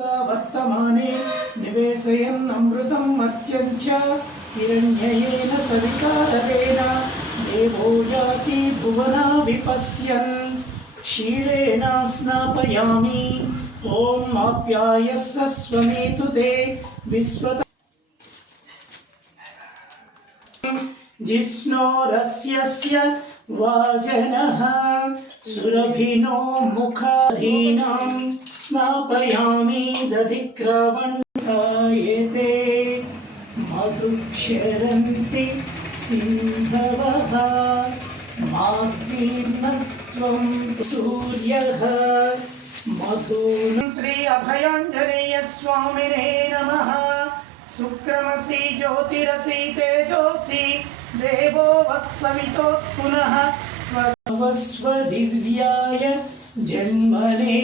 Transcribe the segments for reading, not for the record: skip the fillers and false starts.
वर्तमाने निवेशयन् अमृतम् मर्त्यञ्च हिरण्ययेन सविकारवेन देवो याति भुवना विपश्यन् क्षीरेण स्नापयामि ॐ आप्यायस्व स्वमेतु ते विश्वत जिष्णोरस्यस्य वाजनः सुरभिनो मुखाधीनां स्नापयामि दधिक्रावण्ठायते मधुक्षरन्ति सिन्धवः मार्गीर्णस्त्वं सूर्यः मधुनं श्री अभयाञ्जनेय स्वामिने नमः शुक्रमसि ज्योतिरसि तेजोसि देवो वत्सवितोत्पुनः स्वदिव्याय जन्मने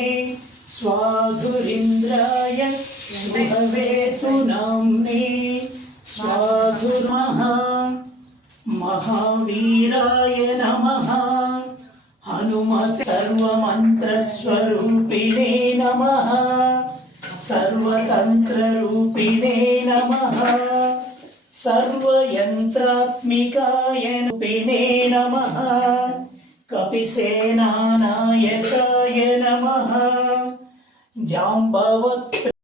स्वाधुरिन्द्राय शुभवेतु नाम्ने स्वाधुर्मः महावीराय नमः हनुमते सर्वमन्त्रस्वरूपिणे नमः सर्वतन्त्ररूपिणे नमः सर्वयन्त्रात्मिकाय रूपिणे नमः कपिसेनानायकाय नमः जाम्बवत्